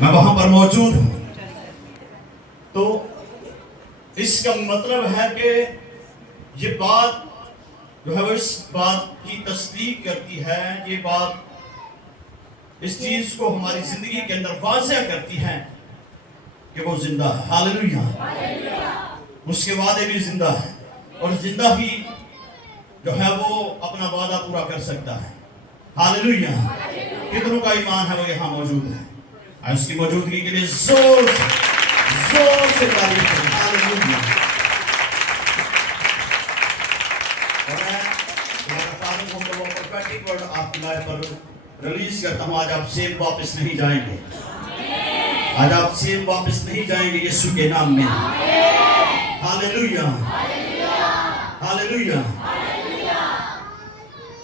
میں وہاں پر موجود ہوں. تو اس کا مطلب ہے کہ یہ بات جو ہے وہ اس بات کی تصدیق کرتی ہے، یہ بات اس چیز کو ہماری زندگی کے اندر واضح کرتی ہے کہ وہ زندہ ہے. ہاللویہ. اس کے وعدے بھی زندہ ہے، اور زندہ ہی جو ہے وہ اپنا وعدہ پورا کر سکتا ہے. ہاللویہ. کتنوں کا ایمان ہے وہ یہاں موجود ہے؟ اس کی موجودگی کے لیے زور سے تعریف کریں. ہاللویہ. آپ کی لائف پر ریلیز کرتا ہوں. آج آپ سیب واپس نہیں جائیں گے. آج آپ سیب واپس نہیں جائیں گے یسوع کے نام میں. ہاللویہ. ہاللویہ.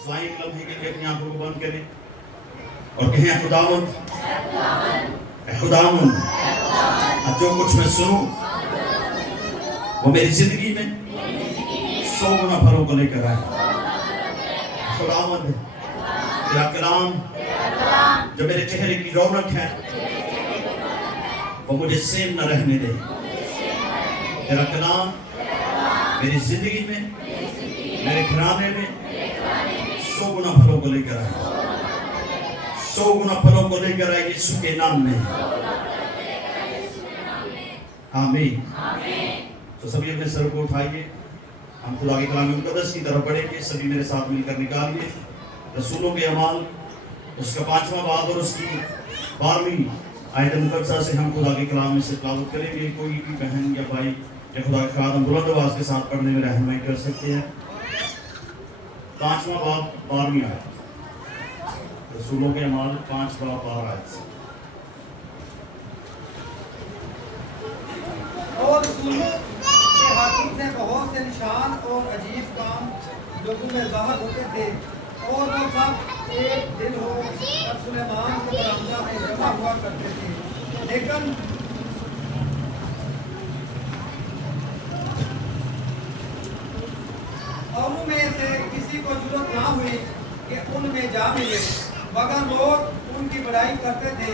سوائیں ایک لمحے کے لیے اپنی آنکھوں کو بند کریں اور کہیں خداوند، اے خداوند، جو کچھ میں سنوں وہ میری زندگی میں 100 گنا پھلوں کو لے کر آئے. خداوند، تیرا کلام جو میرے چہرے کی رونق ہے وہ مجھے سیم نہ رہنے دے. تیرا کلام میری زندگی میں، میرے گھرانے میں 100 گنا پھلوں کو لے کر آئے. 100 گنا پھلوں کو لے کر آئے یسوع کے نام میں. آمین. تو سبھی اپنے سر کو اٹھائیے، ہم خدا کے کلام مقدس کی طرف بڑھیں گے. سبھی میرے ساتھ مل کر نکالیے رسولوں کے اعمال اس کا 5واں باب اور اس کی 12ویں آیت مقدسہ سے ہم خدا کے کلام میں سے تلاوت کریں گے. کوئی بھی بہن یا بھائی یا خدا کے خادم بلند آواز کے ساتھ پڑھنے میں رہنمائی کر سکتے ہیں. 5واں باب 12ویں آیت، رسولوں کے اعمال 5 باب 12 آیت سے. اور رسولوں کے ہاتھوں سے بہت سے نشان اور عجیب کام لوگوں میں ظاہر ہوتے تھے، اور وہ سب ایک دل ہو کر سلیمان کے برآمدہ میں جمع ہوا کرتے تھے. لیکن قوموں میں سے کسی کو جرأت نہ ہوئی کہ ان میں جا ملے، مگر لوگ ان کی بڑائی کرتے تھے.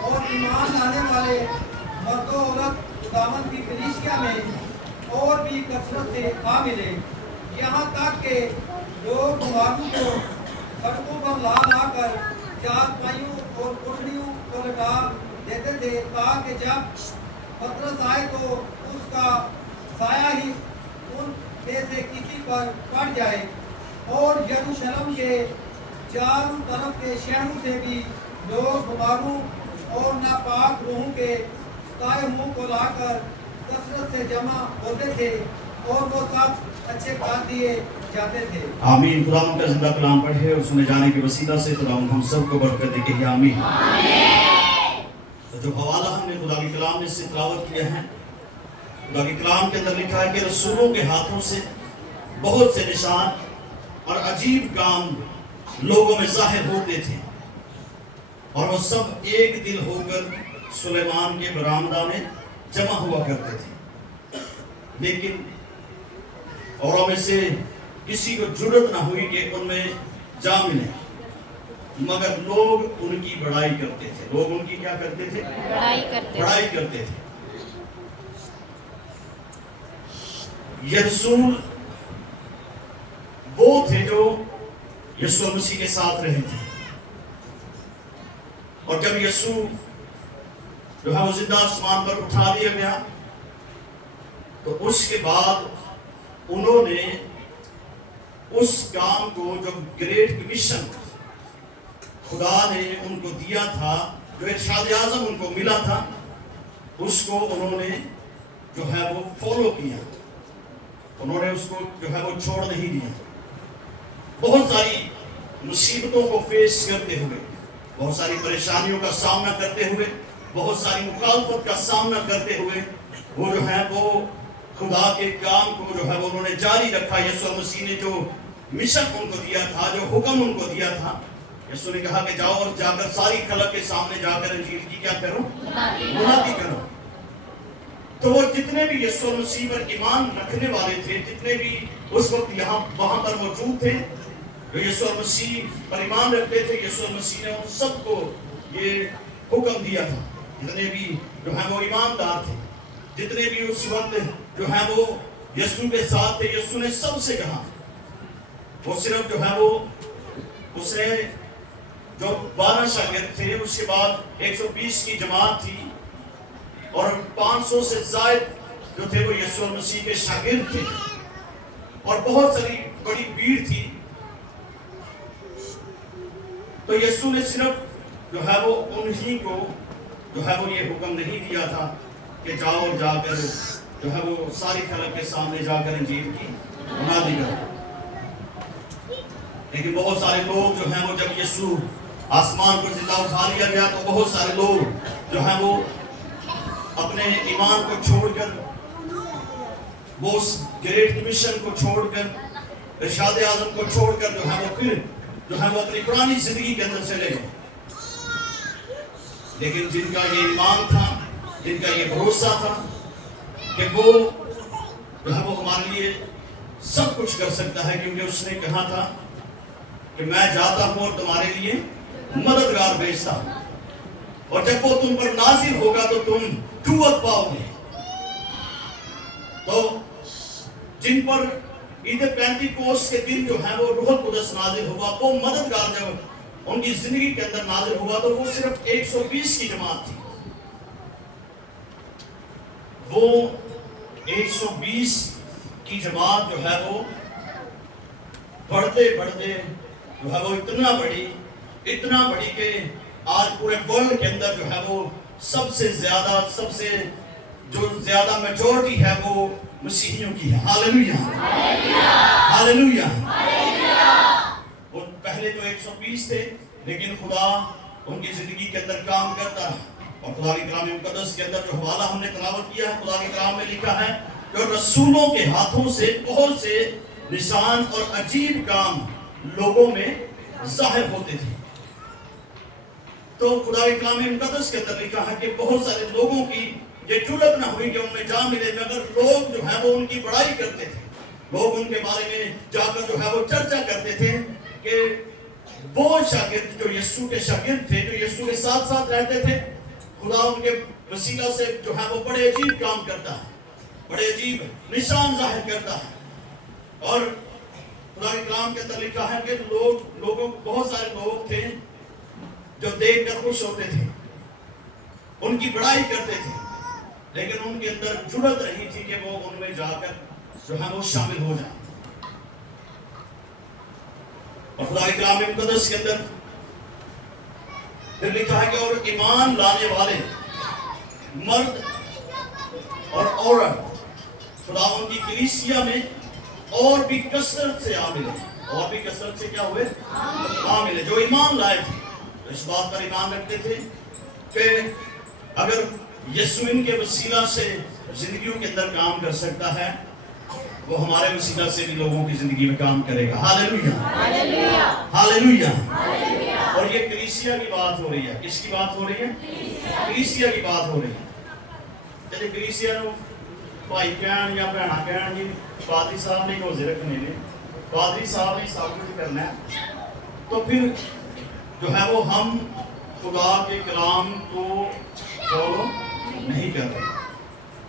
اور ایمان لانے والے مرد و عورت خداوند کی کلیسیا میں اور بھی کثرت سے آ ملے، یہاں تک کہ لوگ بیماروں کو سڑکوں پر لا کر چارپائیوں اور کوٹھڑیوں کو لٹا دیتے تھے، تاکہ جب پترس آئے تو اس کا سایہ ہی ان میں سے کسی پر پڑ جائے. اور یروشلم کے چاروں طرف کے شہروں سے بھی لوگ بیماروں اور ناپاک روحوں کے ستائے منہ کو لا کر کثرت سے جمع ہوتے تھے، اور وہ سب اچھے کر دیے جاتے تھے. آمین. خداوند کا زندہ کلام پڑھے اور سنے جانے کے وسیلہ سے خداوند ہم سب کو برکت دے کہ آمین. تو جو حوالہ ہم نے خدا کے کلام میں سے تلاوت کیا ہے، خدا کے کلام کے اندر لکھا ہے کہ رسولوں کے ہاتھوں سے بہت سے نشان اور عجیب کام لوگوں میں ظاہر ہوتے تھے، اور وہ سب ایک دل ہو کر سلیمان کے برآمدہ میں جمع ہوا کرتے تھے. لیکن اوروں میں سے کسی کو جرأت نہ ہوئی کہ ان میں جا ملے، مگر لوگ ان کی بڑائی کرتے تھے. لوگ ان کی کیا کرتے تھے؟ بڑائی کرتے تھے. یہ رسول وہ تھے جو یسوع مسیح کے ساتھ رہے تھے، اور جب یسوع جو ہے وہ زندہ آسمان پر اٹھا دیا گیا تو اس کے بعد انہوں نے اس کام کو جو گریٹ کمیشن خدا نے ان کو دیا تھا، جو ارشاد اعظم ان کو ملا تھا، اس کو انہوں نے جو ہے وہ فالو کیا. انہوں نے اس کو جو ہے وہ چھوڑ نہیں دیا. بہت ساری مصیبتوں کو فیس کرتے ہوئے، بہت ساری پریشانیوں کا سامنا کرتے ہوئے، بہت ساری مخالفت کا سامنا کرتے ہوئے وہ جو ہے وہ خدا کے کام کو جو ہے وہ انہوں نے جاری رکھا. یسوع مسیح نے جو مشن ان کو دیا تھا، جو حکم ان کو دیا تھا، یسوع نے کہا کہ جاؤ اور جا کر ساری خلق کے سامنے جا کر انجیل کی کیا کرو؟ منادی کرو. تو وہ جتنے بھی یسوع مسیح پر ایمان رکھنے والے تھے، جتنے بھی اس وقت وہاں پر موجود تھے جو یسوع مسیح پر ایمان رکھتے تھے، یسوع مسیح نے ان سب کو یہ حکم دیا تھا جتنے بھی جو ہے وہ ایماندار تھے، جتنے بھی اس وقت جو ہے وہ یسوع کے ساتھ تھے، یسوع نے سب سے کہا، وہ صرف جو ہے وہ اس نے جو 12 شاگرد تھے، اس کے بعد 120 کی جماعت تھی اور 500 سے زائد جو تھے وہ یسوع مسیح کے شاگرد تھے اور بہت ساری بڑی بھیڑ تھی. تو یسوع نے صرف جو ہے وہ انہی کو جو ہے وہ یہ حکم نہیں دیا تھا کہ جاؤ اور جا کر جو ہے وہ ساری خلق کے سامنے جا کر انجیل کی منادی کرو. لیکن بہت سارے لوگ جو ہیں وہ جب یسوع آسمان پر زندہ اٹھا لیا گیا تو بہت سارے لوگ جو ہیں وہ اپنے ایمان کو چھوڑ کر، وہ اس گریٹ مشن کو چھوڑ کر، ارشاد اعظم کو چھوڑ کر جو ہے وہ پھر جو ہے وہ اپنی پرانی زندگی کے اندر چلے گئے. لیکن جن کا یہ ایمان تھا، جن کا یہ بھروسہ تھا کہ وہ جو ہے وہ ہمارے لیے سب کچھ کر سکتا ہے، کیونکہ اس نے کہا تھا کہ میں جاتا ہوں اور تمہارے لیے مددگار بھیجتا ہوں، اور جب وہ تم پر نازل ہوگا تو تم قوت پاؤ گے. تو جن پر عید پینتیکوست کے دن جو ہے وہ روح القدس نازل ہوا، وہ مددگار جب ان کی زندگی کے اندر نازل ہوا تو وہ صرف 120 کی جماعت تھی. وہ 120 کی جماعت جو ہے وہ بڑھتے بڑھتے جو ہے وہ اتنا بڑی کہ آج پورے ورلڈ کے اندر جو ہے وہ سب سے زیادہ میجورٹی ہے وہ مسیحیوں کی ہے. Hallelujah hallelujah. وہ پہلے تو 120 تھے، لیکن خدا ان کی زندگی کے اندر کام کرتا ہے. اور خدا کے کلام مقدس کے اندر جو حوالہ ہم نے تلاوت کیا ہے، خدا کے کلام میں لکھا ہے کہ رسولوں کے ہاتھوں سے بہت سے نشان اور عجیب کام لوگوں میں ظاہر ہوتے تھے. تو خدا کے کلام مقدس کے اندر لکھا ہے کہ بہت سارے لوگوں کی یہ جرأت نہ ہوئی کہ ان میں جا ملے، مگر لوگ جو ہیں وہ ان کی بڑائی کرتے تھے. لوگ ان کے بارے میں جا کر جو ہے وہ چرچا کرتے تھے کہ وہ شاگرد جو یسوع کے شاگرد تھے، جو یسوع کے ساتھ ساتھ رہتے تھے، خدا ان کے وسیلہ سے جو ہے وہ بڑے عجیب کام کرتا ہے، بڑے عجیب نشان ظاہر کرتا ہے. اور خدا کے کلام کے اندر لکھا ہے کہ بہت سارے لوگ تھے جو دیکھ کر خوش ہوتے تھے، ان کی بڑائی کرتے تھے، لیکن ان کے اندر جرأت نہیں تھی کہ وہ ان میں جا کر جو ہے وہ شامل ہو جائیں. اور خدا کے کلام مقدس کے اندر پھر لکھا ہے کہ اور ایمان لانے والے مرد اور عورت خدا ان کی کلیسیا میں اور بھی کثرت سے آ ملے. اور بھی کثرت سے کیا ہوئے؟ آ ملے. جو ایمان لائے تھے، اس بات پر ایمان رکھتے تھے کہ اگر یسوع ان کے وسیلہ سے زندگیوں کے اندر کام کر سکتا ہے، وہ ہمارے وسیلہ سے بھی لوگوں کی زندگی میں کام کرے گا. Hallelujah hallelujah. اور یہ کلیسیا کی بات ہو رہی ہے. کس کی بات ہو رہی ہے؟ کلیسیا کی بات ہو رہی ہے. جب کلیسیا نو بھائی کہن یا بہنا کہن جی پادری صاحب نے روزے رکھنے نے، پادری صاحب نے سب کچھ کرنا ہے، تو پھر جو ہے وہ ہم خدا کے کلام کو فالو نہیں کر رہے.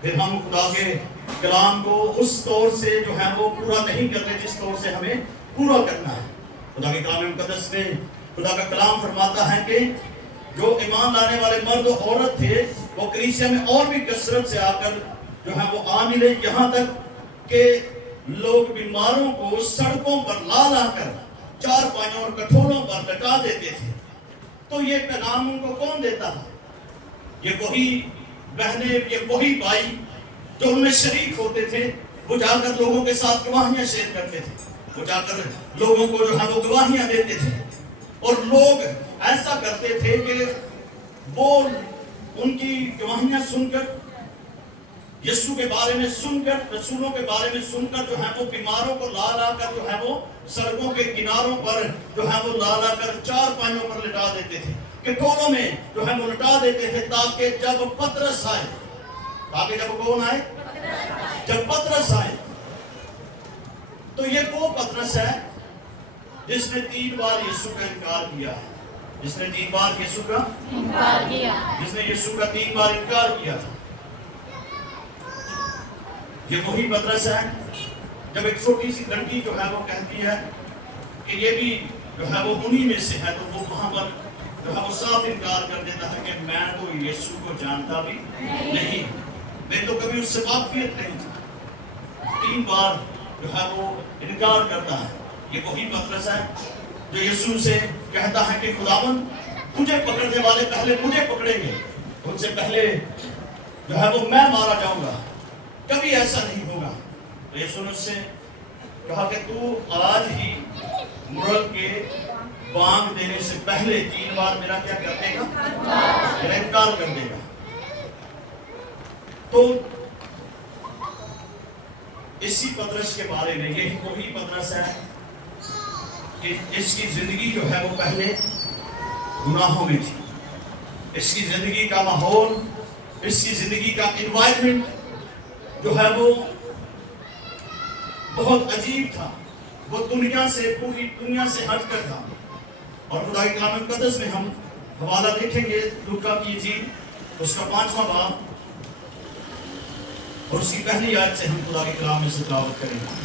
پھر ہم خدا کے کلام کو اس طور سے جو ہے وہ پورا نہیں کر رہے جس طور سے ہمیں پورا کرنا ہے. خدا کے کلام مقدس میں خدا کا کلام فرماتا ہے کہ جو ایمان لانے والے مرد و عورت تھے وہ کلیسیا میں اور بھی کثرت سے آ کر جو ہے وہ آ ملے، یہاں تک کہ لوگ بیماروں کو سڑکوں پر لا لا کر چارپائیوں اور کٹھولوں پر لٹا دیتے تھے. تو یہ پیغام ان کو کون دیتا تھا؟ یہ وہی بہنیں، یہ وہی بھائی جو ان میں شریک ہوتے تھے. وہ جا کر لوگوں کے ساتھ گواہیاں شیئر کرتے تھے، وہ جا کر لوگوں کو جو ہے وہ گواہیاں دیتے تھے. اور لوگ ایسا کرتے تھے کہ وہ ان کی گواہیاں سن کر، یسوع کے بارے میں سن کر، رسولوں کے بارے میں سن کر جو ہے وہ بیماروں کو لا لا کر جو ہے وہ سڑکوں کے کناروں پر جو ہے وہ لا لا کر چارپائیوں پر لٹا دیتے تھے، کٹوروں میں جو ہے وہ لٹا دیتے تھے، تاکہ جب پترس آئے، تاکہ جب کون آئے؟ جب پترس آئے. تو یہ وہ پترس ہے جس نے 3 بار یسوع کا انکار کیا ہے. جس نے 3 بار یسوع کا انکار کیا. جس نے یسوع کا 3 بار انکار کیا تھا. یہ وہی پطرس ہے جب ایک چھوٹی سی لڑکی جو ہے وہ کہتی ہے کہ یہ بھی جو ہے وہ انہی میں سے ہے، تو وہ وہاں پر جو ہے وہ صاف انکار کر دیتا ہے کہ میں تو یسوع کو جانتا بھی نہیں، میں تو کبھی اس سے واقفیت نہیں تھا. 3 بار جو ہے وہ انکار کرتا ہے. یہ وہی پطرس ہے جو یسوع سے کہتا ہے کہ خداوند تجھے پکڑنے والے پہلے مجھے پکڑیں گے، ان سے پہلے جو ہے وہ میں مارا جاؤں گا، کبھی ایسا نہیں ہوگا. تو یسوع نے اس سے کہا کہ تو آج ہی مرغ کے بانگ دینے سے پہلے 3 بار میرا کیا کر دے گا؟ میرا انکار کر دے گا. تو اسی پطرس کے بارے میں یہی وہی پطرس ہے کہ اس کی زندگی جو ہے وہ پہلے گناہوں میں تھی. اس کی زندگی کا ماحول، اس کی زندگی کا انوائرمنٹ جو ہے وہ بہت عجیب تھا. وہ دنیا سے، پوری دنیا سے ہٹ کر تھا. اور خدا کے کلام مقدس میں ہم حوالہ دیکھیں گے لوکا کی انجیل اس کا 5واں باب اور اس کی پہلی آیت سے ہم خدا کے کلام میں سے تلاوت کریں گے.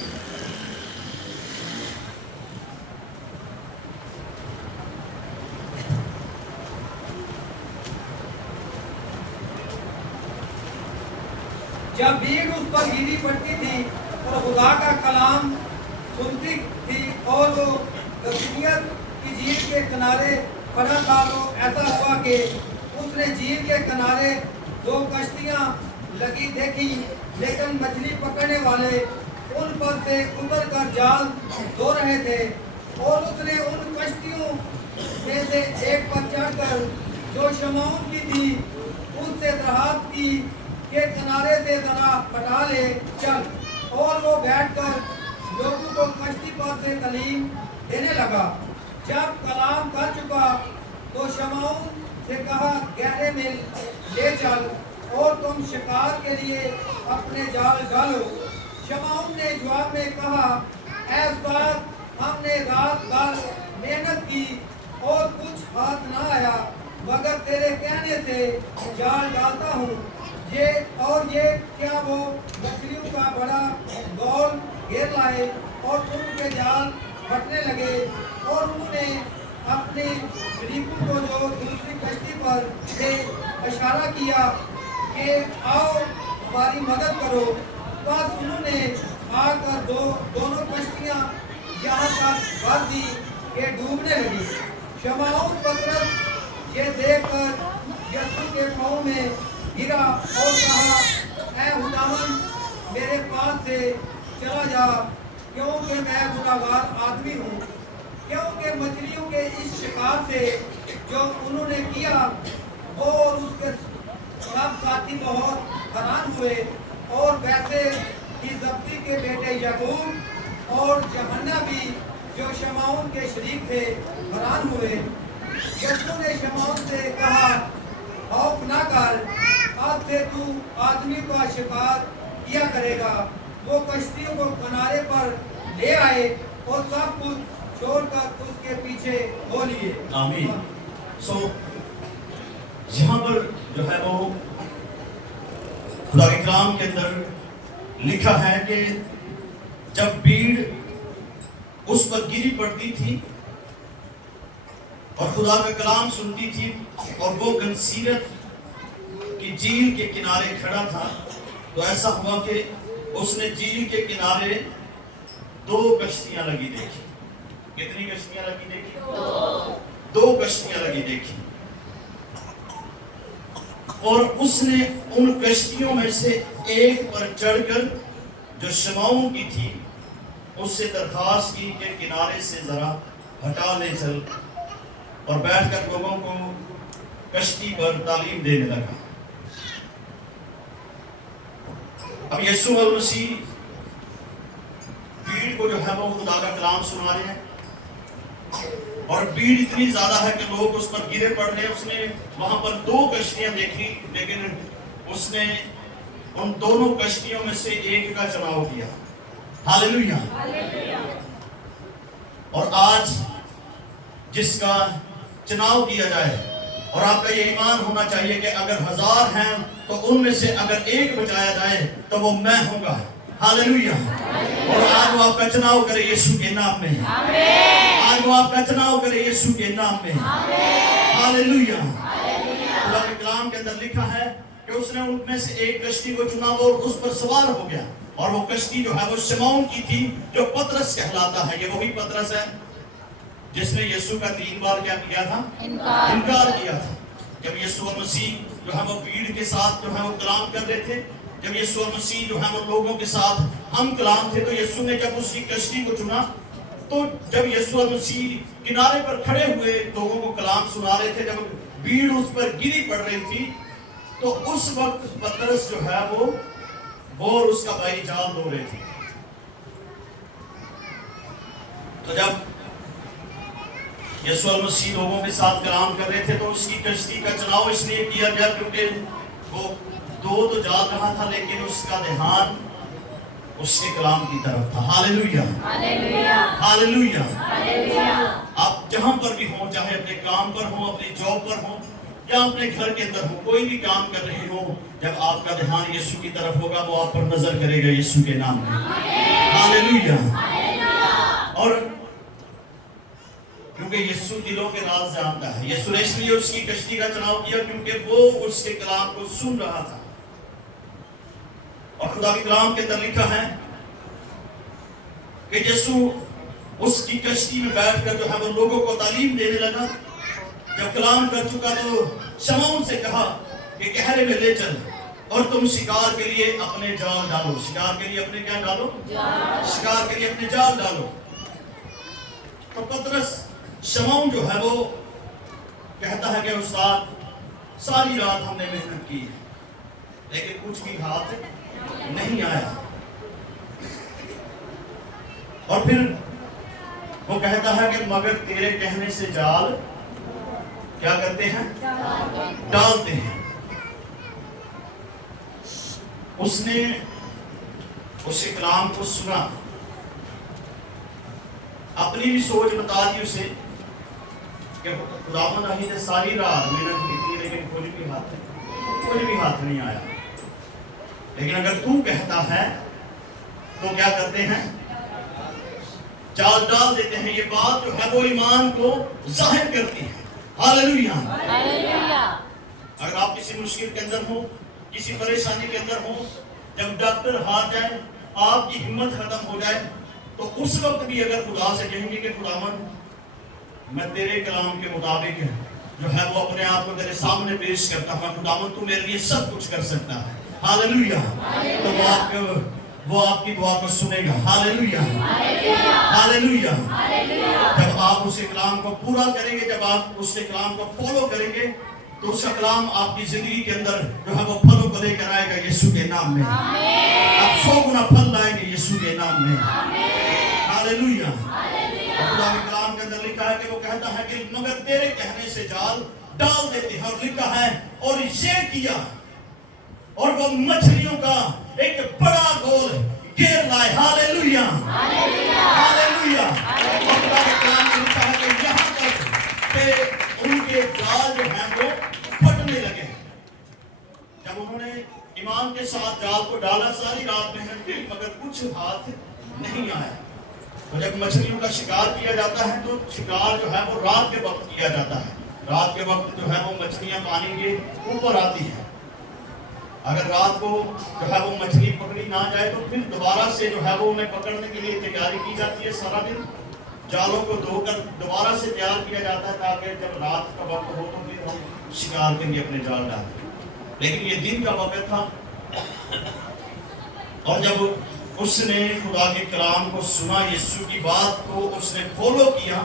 جب بھیڑ اس پر گری پڑتی تھی اور خدا کا کلام سنتی تھی اور وہ گسنیت کی جھیل کے کنارے کھڑا تھا، تو ایسا ہوا کہ اس نے جھیل کے کنارے 2 کشتیاں لگی دیکھی، لیکن مچھلی پکڑنے والے ان پر سے اتر کر جال دھو رہے تھے. اور اس نے ان کشتیوں میں سے ایک پر چڑھ کر جو شمعون کی تھی اس سے درخواست کی کہ کنارے سے ذرا ہٹا لے چل. اور وہ بیٹھ کر لوگوں کو کشتی پر سے تعلیم دینے لگا. جب کلام کر چکا تو شمعون سے کہا گہرے میں لے چل اور تم شکار کے لیے اپنے جال ڈالو. شمعون نے جواب میں کہا اے استاد، ہم نے رات بھر محنت کی اور کچھ ہاتھ نہ آیا، مگر تیرے کہنے سے جال ڈالتا ہوں. یہ کیا وہ مچھلیوں کا بڑا گول گھیر لائے اور ان کے جال پھٹنے لگے. اور انہوں نے اپنے شریکوں کو جو دوسری کشتی پر تھے اشارہ کیا کہ آؤ ہماری مدد کرو. بس انہوں نے آ کر دونوں کشتیاں یہاں تک بھر دی کہ ڈوبنے لگی. شمعون پطرس یہ دیکھ کر یسوع کے پاؤں میں گرا اور کہا اے خداوند، میرے پاس سے چلا جا، کیونکہ میں گناہگار آدمی ہوں. کیونکہ مچھلیوں کے اس شکار سے جو انہوں نے کیا وہ اور اس کے سب ساتھی بہت حیران ہوئے. اور ویسے ہی زبدی کے بیٹے یعقوب اور یوحنا بھی جو شمعون کے شریک تھے حیران ہوئے. یسوع نے شمعون سے کہا خوف نہ کر، اب سے تو آدمی کا شکار کیا کرے گا. وہ کشتیوں کو کنارے پر لے آئے اور سب کچھ چھوڑ کر اس کے پیچھے ہو لیے. آمین. سو یہاں پر جو ہے وہ خدا کے کلام کے اندر لکھا ہے کہ جب بھیڑ اس پر گری پڑتی تھی اور خدا کا کلام سنتی تھی اور وہ گنسیرت کی جھیل کے کنارے کھڑا تھا، تو ایسا ہوا کہ اس نے جھیل کے کنارے 2 کشتیاں لگی دیکھی. کتنی کشتیاں لگی دیکھی؟ 2 کشتیاں لگی دیکھی. اور اس نے ان کشتیوں میں سے ایک پر چڑھ کر جو شمعون کی تھی اس سے درخواست کی کہ کنارے سے ذرا ہٹا لے چل، اور بیٹھ کر لوگوں کو کشتی پر تعلیم دینے لگا. اب یسوع مسیح بھیڑ کو جو ہے وہ خدا کا کلام سنا رہے ہیں اور بھیڑ اتنی زیادہ ہے کہ لوگ اس پر گرے پڑ رہے ہیں. اس نے وہاں پر 2 کشتیاں دیکھی، لیکن اس نے ان دونوں کشتیوں میں سے ایک کا چناؤ کیا. ہاللیلویہ. اور آج جس کا चुनाव किया जाए और आपका ये ईमान होना चाहिए कि अगर 1000 हैं तो उनमें से अगर एक बचाया जाए तो वो मैं होऊंगा। हालेलुया। और आज वो आपका चुनाव करे यीशु के नाम में। आज वो आपका चुनाव करे यीशु के नाम में। हालेलुया। खुदा के कलाम के अंदर लिखा है कि उसने उनमें से एक कश्ती को चुना और उस पर सवार हो गया, और वो कश्ती जो है वो शमौन की थी जो पतरस कहलाता है। ये वही पतरस है जिसने यीशु का 3 बार क्या किया था? इनकार किया था। जब यीशु मसीह जो है वो भीड़ के साथ जो है वो कलाम कर रहे थे, जब यीशु मसीह जो है वो लोगों के साथ हम कलाम थे, तो यीशु ने जब उसकी कश्ती को चुना, तो जब यीशु मसीह किनारे पर खड़े हुए लोगों को कलाम सुना रहे थे, जब भीड़ उस पर गिरी पड़ रही थी, तो उस वक्त पतरस जो है वो और उसका भाई जाल धो रहे थे। तो जब यीशु मसीह लोगों के साथ कलाम कर रहे थे, तो उसकी कश्ती का चुनाव इसलिए किया गया क्योंकि वो दो तो जा रहा था, लेकिन उसका ध्यान उसके कलाम की तरफ था। Hallelujah, hallelujah, hallelujah. आप जहां पर भी हो, चाहे अपने काम पर हो, अपनी जॉब पर हो, या अपने घर के अंदर हो, कोई भी काम कर रहे हो, जब आपका ध्यान यीशु की तरफ होगा, वो आप पर नजर करेगा यीशु के नाम में। हालेलुया। और क्योंकि यीशु दिलों के राज जानता है, यीशु ने इसलिए उसकी कश्ती का चुनाव किया क्योंकि वो उसके कलाम को सुन रहा था। और खुदा के कलाम के अंदर लिखा है कि यीशु उसकी कश्ती में बैठकर जो है वो लोगों को तालीम देने लगा। जब कलाम कर चुका तो शमौन से कहा कि गहरे में ले चल और तुम शिकार के लिए अपने जाल डालो। शिकार के लिए अपने क्या डालो? शिकार के लिए अपने जाल डालो। तो पतरस शमौन जो है वो कहता है कि उस्ताद, सारी रात हमने मेहनत की है, लेकिन कुछ भी हाथ नहीं आया। और फिर वो कहता है कि मगर तेरे कहने से जाल क्या करते हैं? डालते हैं। उसने उस कलाम को सुना, अपनी भी सोच बता दी उसे कि खुदावंद ही ने सारी रात मेहनत की थी, लेकिन कोई भी हाथ नहीं आया। लेकिन अगर तू कहता है तो क्या करते हैं? जाल डाल देते हैं। ये बात जो है वो ईमान को जाहिर करती है। Hallelujah, hallelujah. अगर आप किसी मुश्किल के अंदर हो, किसी परेशानी के अंदर हो, जब डॉक्टर हार जाए, आपकी हिम्मत खत्म हो जाए, तो उस वक्त भी अगर खुदा से कहेंगे कि खुदावंद मैं तेरे कलाम के मुताबिक जो है वो अपने आप को तेरे सामने पेश करता हूँ, खुदावंद तू मेरे लिए सब कुछ कर सकता है। हालेलुया। तो वो आपकी दुआ को सुनेगा। Hallelujah, hallelujah. जब आप उस कलाम को पूरा करेंगे, जब आप उस कलाम को फॉलो करेंगे, तो उसका कलाम आपकी जिंदगी के अंदर जो है वो फलों को लेकर आएगा यीशु के नाम में। आप 100 गुना फल लाएंगे यीशु के नाम में। हालेलुया। खुदा के कलाम के अंदर लिखा है कि वो कहता है कि मगर तेरे कहने से जाल डाल देते हैं, और लिखा है और ये किया और वो मछलियों का एक बड़ा गोल घेर लाए। Hallelujah, hallelujah. और खुदा के कलाम में लिखा है कि यहाँ तक कि उनके जाल जो हैं वो फटने लगे। जब उन्होंने ईमान के साथ जाल को डाला, सारी रात मेहनत की, मगर कुछ हाथ नहीं आया। तो जब मछलियों का शिकार किया जाता है, तो शिकार जो है वो रात के वक्त किया जाता है। रात के वक्त जो है वो मछलियां पानी के ऊपर आती हैं। अगर रात को जो है वो मछली पकड़ी ना जाए, तो फिर दोबारा से जो है वो उन्हें पकड़ने के लिए तैयारी की जाती है। सारा दिन जालों को धोकर दोबारा से तैयार किया जाता है, ताकि जब रात का वक्त हो तो फिर हम शिकार करेंगे, अपने जाल डालेंगे। लेकिन ये दिन का वक्त था, और जब उसने खुदा के कलाम को सुना, यीशु की बात को उसने फॉलो किया,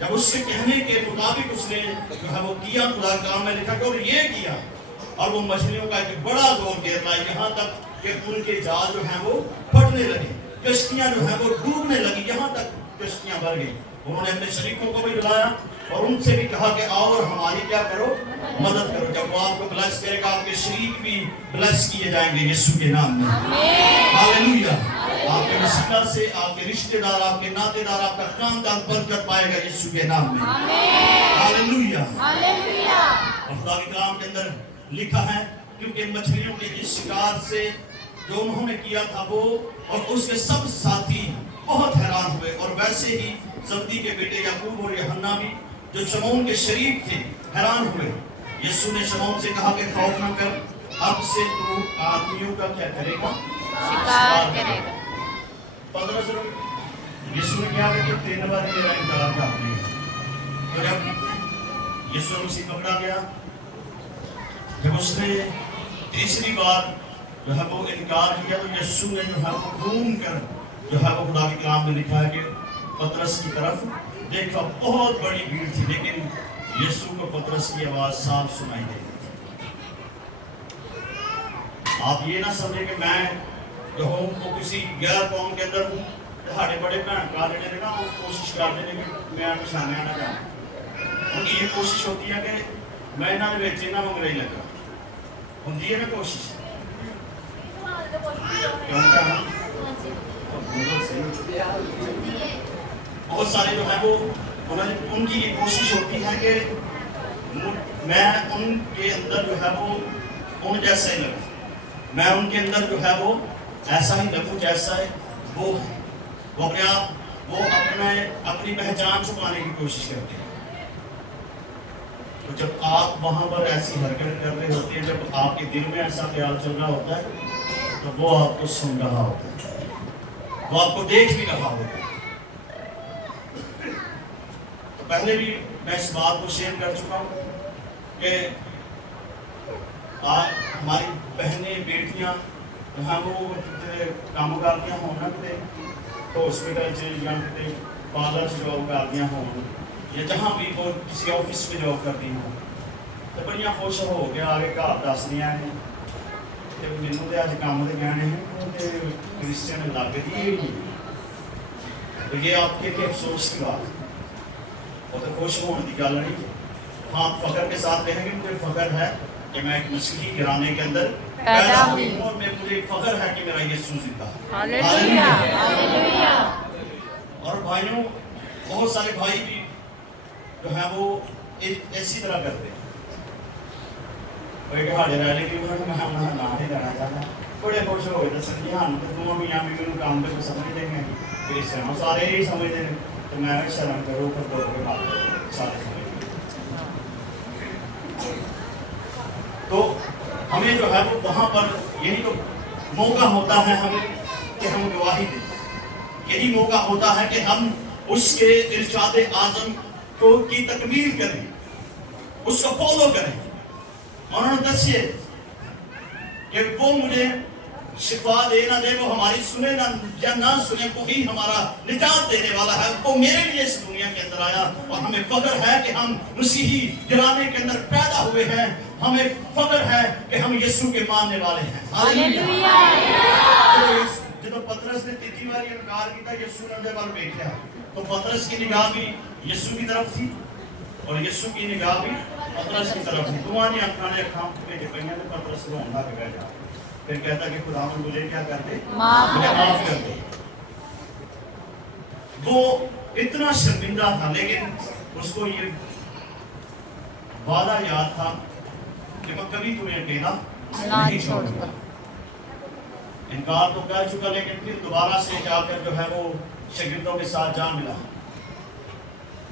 जब उसके कहने के मुताबिक उसने जो है वो किया, खुदा के कलाम में लिखा कि और ये किया, और वो मछलियों का एक बड़ा गोल घेर लाया, यहाँ तक कि उनके जाल जो हैं वो फटने लगे, कश्तियां जो हैं वो डूबने लगी, यहाँ तक कश्तियां भर गई। उन्होंने अपने शरीकों को भी बुलाया और उनसे भी कहा कि आओ और हमारी क्या करो, मदद करो। जब वो आपको ब्लेस करेगा, आपके शरीक भी ब्लेस किए जाएंगे यीशु के नाम में। हालेलुया। آپ کے वसीला से आपके रिश्तेदार, आपके नातेदार, आपका खानदान बरकत पाएगा यीशु के नाम में। हालेलुया। और खुदा के कलाम के अंदर लिखा है, क्योंकि मछलियों के इस शिकार से जो उन्होंने किया था वो और उसके सब साथी बहुत हैरान हुए, और वैसे ही जब्दी के बेटे याकूब और यूहन्ना भी जो शमौन के शरीक थे हैरान हुए। यीशु ने शमौन से कहा कि खौफ न कर, अब से तू आदमियों का क्या करेगा? शिकार करेगा। 15 यीशु ने क्या किया? 3 बार मेरा इनकार कर दिया। तो जब यीशु मसीह पकड़ा गया, जब उसने तीसरी बार जो है वो इनकार किया, तो यीशु ने जो है वो घूम कर जो है वो खुदा के कलाम में लिखा है कि पतरस की तरफ देखा, बहुत बड़ी भीड़ थी, लेकिन यीशु को पतरस की आवाज साफ सुनाई दे रही थी। आप ये ना समझे कि मैं जो हूँ वो किसी गैर कौम के अंदर हूँ, ਤੁਹਾਡੇ बड़े भैन भरा ਜਿਹੜੇ ਨੇ ਨਾ ਉਹ ਕੋਸ਼ਿਸ਼ ਕਰਦੇ ਨੇ ਕਿ ਮੈਂ ਪਛਾਣਿਆ ਨਾ ਜਾਵਾਂ। उनकी ये कोशिश होती है कि मैं ਇਹਨਾਂ ਦੇ ਵਿੱਚ ਇਹਨਾਂ ਵਾਂਗ ਨਹੀਂ ਲੱਗਾ। ਹੁੰਦੀ है ना कोशिश, क्यों कहना? बहुत सारे जो है वो उनकी ये कोशिश होती है कि मैं उनके अंदर जो है वो उन जैसा ही लगूं, मैं उनके अंदर जो है वो ऐसा ही लगूं जैसा है वो है। वो अपने आप वो अपनी पहचान छुपाने की कोशिश करते हैं। तो जब आप वहाँ पर ऐसी हरकत कर रहे होते हैं, जब आपके दिल में ऐसा ख्याल चल रहा होता है, तो वो आपको सुन रहा होता है, वो आपको देख भी रहा होता है। तो पहले भी मैं इस बात को शेयर कर चुका हूँ कि आज हमारी बहनें बेटियाँ जहाँ वो काम करदियां होण ना, किते हॉस्पिटल च या किते पार्लर च जॉब करदियां होण, या जहाँ भी वो किसी ऑफिस में जॉब करती हों, तो बड़ियां खुश हो के आगे घर दसदियां हैं कि मैनूं तो अज काम ते गए हैं तो क्रिश्चियन लगदी ही नहीं। तो ये आपके लिए अफसोस की बात है, वो तो खुश होने की गल नहीं। हाँ, फख्र के साथ कहेंगे मुझे फख्र है कि मैं एक मसीही घराने के अंदर पैदा हुई हूँ, और मुझे फख्र है कि मेरा यीशु जिंदा है। Hallelujah, hallelujah. और भाइयों, बहुत सारे भाई भी जो है वो ऐसी तरह करते हैं, हाड़े रह लेके मैं ना ही रहना चाहता, बड़े खुश हो गए दसन जी हाँ तो तुम मियाँ भी मैंने काम तो समझ देंगे क्रिश्चियन सारे ही समझते हैं, तो मैं शर्म करो पर दो के बाद सारे समझ। तो हमें जो है वो वहाँ पर यही तो मौका होता है हमें कि हम गवाही दें, यही मौका होता है कि हम उसके इरशाद आज़म को की तकमील करें, उसको फॉलो करें। उन्होंने दसिए कि वो मुझे शिफा दे ना दे, वो हमारी सुने ना या ना सुने, वो ही हमारा निजात देने वाला है। वो मेरे लिए इस दुनिया के अंदर आया, और हमें फख्र है कि हम मसीही घराने के अंदर पैदा हुए हैं। हमें फख्र है कि हम यीशु के मानने वाले हैं। हालेलुया। जब पतरस ने तीसरी बार इनकार किया, यीशु ने उनके वाल देखा, तो पतरस की निगाह भी यीशु की तरफ थी और यीशु की निगाह भी पतरस की तरफ थी। दोवां दी अखां ने अखां भेज पईयां ते पतरस रोन लग गया। फिर कहता कि खुदा मुझे क्या कर दे, मुझे माफ कर दे। वो इतना शर्मिंदा था, लेकिन उसको ये वादा याद था कि मैं कभी तुम्हें अकेला नहीं छोड़ूंगा। इनकार तो कर चुका, लेकिन फिर दोबारा से जाकर जो है वो शागिर्दों के साथ जा मिला।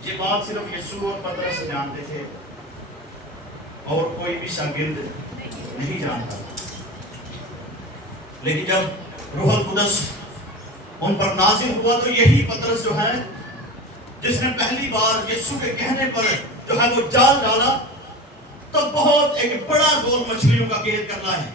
ये बात सिर्फ यीशु और पतरस जानते थे और कोई भी शागिर्द नहीं जानता। लेकिन जब रूहुल कुदस उन पर नाजिल हुआ, तो यही पतरस जो है जिसने पहली बार यीशु के कहने पर जो है वो जाल डाला, तो बहुत एक बड़ा गोल मछलियों का घेर करना है।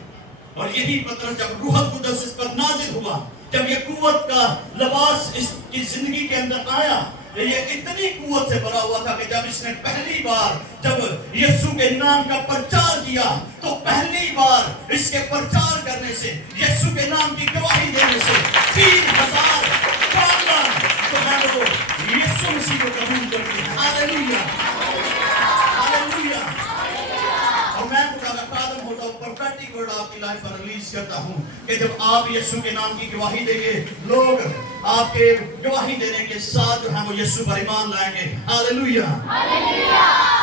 और यही पतरस जब रूहुल कुदस इस पर नाजिल हुआ, जब ये कुव्वत का लिबास इसकी जिंदगी के अंदर आया, ये इतनी कुव्वत से भरा हुआ था कि जब इसने पहली बार जब यीशु के नाम का प्रचार किया, तो पहली बार इसके प्रचार करने से, यीशु के नाम की गवाही देने से 3000 पागल तो है वो यीशु मसीह को कबूल करते हैं। Hallelujah, hallelujah. और मैं खुदा का खादम होता हूँ, प्रोफेटिक वर्ड आपकी लाइफ पर रिलीज करता हूँ कि जब आप यीशु के नाम की गवाही देंगे, लोग आपके गवाही देने के साथ जो है वो यीशु पर ईमान लाएंगे। हालेलुया,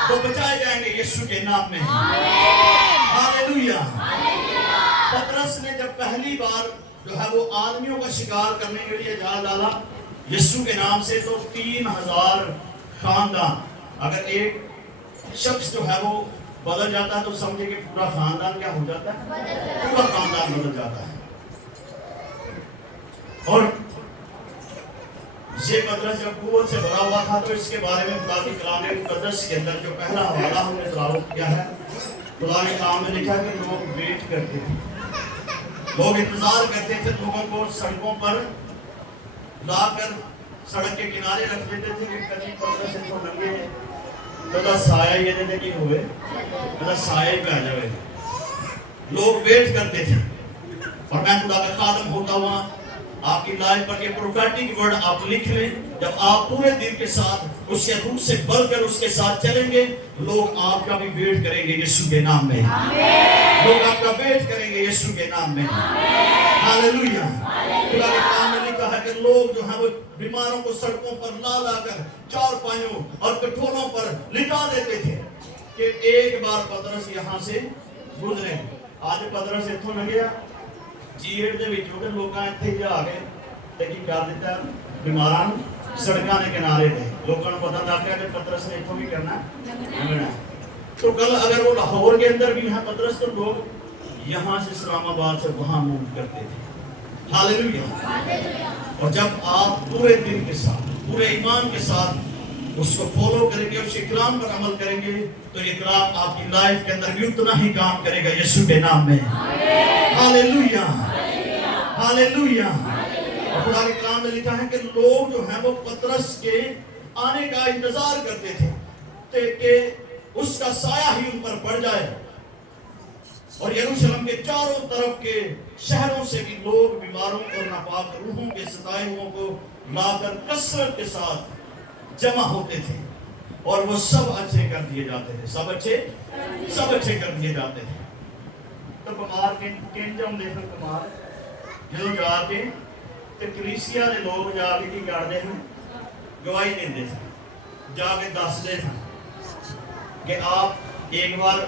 वो बचाए जाएंगे यीशु के नाम में। हालेलुया। पतरस ने जब पहली बार जो है वो आदमियों का शिकार करने के लिए जा डाला यीशु के नाम से, तो 3000 खानदान, अगर एक शख्स जो है वो बदल जाता है तो समझे कि पूरा खानदान क्या हो जाता है, पूरा खानदान बदल जाता है। और ये पतरस जब कुव्वत से भरा हुआ था, तो इसके बारे में खुदा के कलाम मुकद्दस के अंदर जो पहला हवाला हमने तिलावत किया है, खुदा के कलाम में लिखा कि लोग वेट करते थे, लोग इंतजार करते थे, लोगों को सड़कों पर लाकर सड़क के किनारे रख देते थे कि कभी पतरस इनको नंगे तो साया ये देते कि हुए तो साया पे आ जाए। लोग वेट करते थे। और मैं खुदा का खादम होता हुआ आपकी लाइफ पर ये प्रोफेटिक वर्ड आप लिख लें, जब आप पूरे दिन के साथ उसके रूप से बढ़कर उसके साथ चलेंगे, लोग आपका भी वेट करेंगे यीशु के नाम में। लोग आपका वेट करेंगे यीशु के नाम में। हालेलुया। खुदा के कलाम में लिखा है कि लोग जो है वो बीमारों को सड़कों पर ला लाकर चारपाइयों और कठोरों पर लिटा देते थे कि एक बार पतरस यहाँ से गुजरे। आज पतरस इत्थों लंघिया, ਜੀੜ ਦੇ ਵਿੱਚ ਉਹਦੇ ਲੋਕਾਂ ਇੱਥੇ ਜਾ ਕੇ ਤੇ ਕੀ ਕਰ ਦਿੱਤਾ, ਬਿਮਾਰਾਂ ਨੂੰ ਸੜਕਾਂ ਦੇ ਕਿਨਾਰੇ ਤੇ ਲੋਕਾਂ ਨੂੰ ਪਤਾ ਲੱਗ ਗਿਆ ਕਿ पतरस ने ਇੱਥੋਂ ਵੀ करना है। तो कल अगर वो लाहौर के अंदर भी है पतरस, तो लोग यहाँ से इस्लामाबाद से वहाँ मूव करते थे। हालेलुया। और जब आप पूरे दिन के साथ, पूरे ईमान के साथ उसको फॉलो करेंगे, उसके कलाम पर अमल करेंगे, तो ये कलाम आपकी लाइफ के अंदर भी उतना ही काम करेगा यीशु के नाम में। Hallelujah, hallelujah. खुदा के कलाम में लिखा है कि लोग जो हैं वो पतरस के आने का इंतजार करते थे कि उसका साया ही उन पर पड़ जाए। और यरूशलेम के चारों तरफ के शहरों से भी लोग बीमारों और नापाक रूहों के सताए हुओं को लाकर कसरत के साथ जमा होते थे, और वो सब अच्छे कर दिए जाते थे। सब अच्छे कर दिए जाते थे। तो बीमार किन जम देखो बीमार जो जाके ते कलीसिया के लोग जाके की करते हैं, गवाही देते थे, जाके दसते थे कि आप एक बार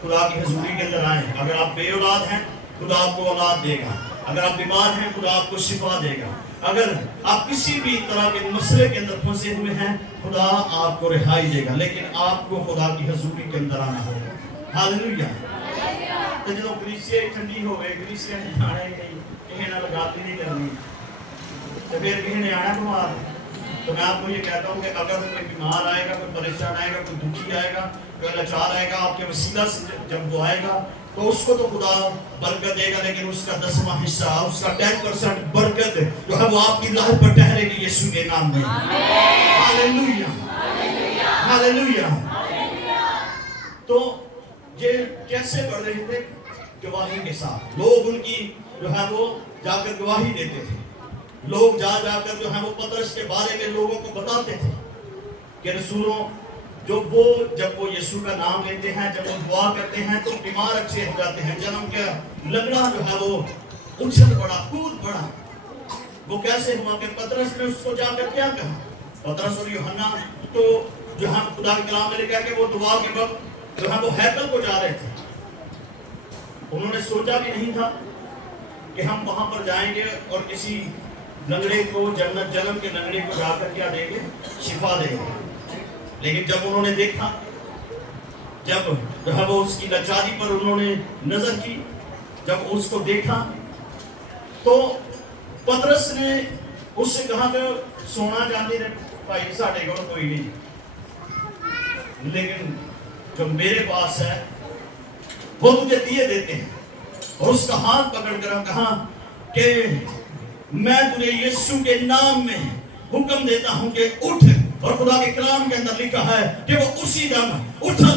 खुदा की हजूरी के अंदर आए। अगर आप बे औलाद हैं, खुदा आपको औलाद देगा। अगर आप बीमार हैं, खुदा आपको शिफा देगा। अगर आप किसी भी तरह के मसले के अंदर फंसे हुए हैं, खुदा आपको रिहाई देगा, लेकिन आपको खुदा की हजूरी के अंदर आना होगा। हालेलुया। तो जो कलीसिया ठंडी हो गई, कलीसिया ने जाना ही नहीं, किसी ने गल ही नहीं करनी, तो फिर किसी ने आना बीमार। तो मैं आपको ये कहता हूँ कि अगर कोई बीमार आएगा, कोई परेशान आएगा, कोई दुखी आएगा, कोई लाचार आएगा, आपके वसीला से जब वो आएगा, तो उसको तो खुदा बरकत देगा, लेकिन उसका 10वां हिस्सा, उसका 10% बरकत जो है वो आपकी लाइफ पर ठहरेगी यीशु के नाम में। Hallelujah, hallelujah. तो ये कैसे बढ़ रहे थे? गवाही के साथ। लोग उनकी जो है वो जाकर गवाही देते थे। लोग जाकर जो है वो पतरस के बारे में लोगों को बताते थे कि रसूलों जब वो यीशु का नाम लेते हैं, जब वो दुआ करते हैं, तो बीमार अच्छे हो जाते हैं। जन्म का लंगड़ा जो है वो उछल पड़ा, कूद पड़ा। वो कैसे हुआ कि पतरस ने उसको जाकर क्या कहा? पतरस और यूहन्ना तो जो है खुदा के कलाम में लिखा है कि वो दुआ के वक्त जो है वो हैकल को जा रहे थे। उन्होंने सोचा भी नहीं था कि हम वहां पर जाएंगे और किसी लंगड़े को, जन्नत जन्म के लंगड़े को जाकर क्या देंगे? शिफा देंगे। लेकिन जब उन्होंने देखा, जब जो है वो उसकी लाचारी पर उन्होंने नजर की, जब उसको देखा, तो पतरस ने उससे कहा कि सोना चांदी ने भाई साढ़े को कोई नहीं, लेकिन जो मेरे पास है वो तुझे दिए देते हैं। और उसका हाथ पकड़कर कहा कि मैं तुझे यीशु के नाम में हुक्म देता हूं कि उठ। और खुदा के कलाम के अंदर लिखा है कि वो उसी दम उठल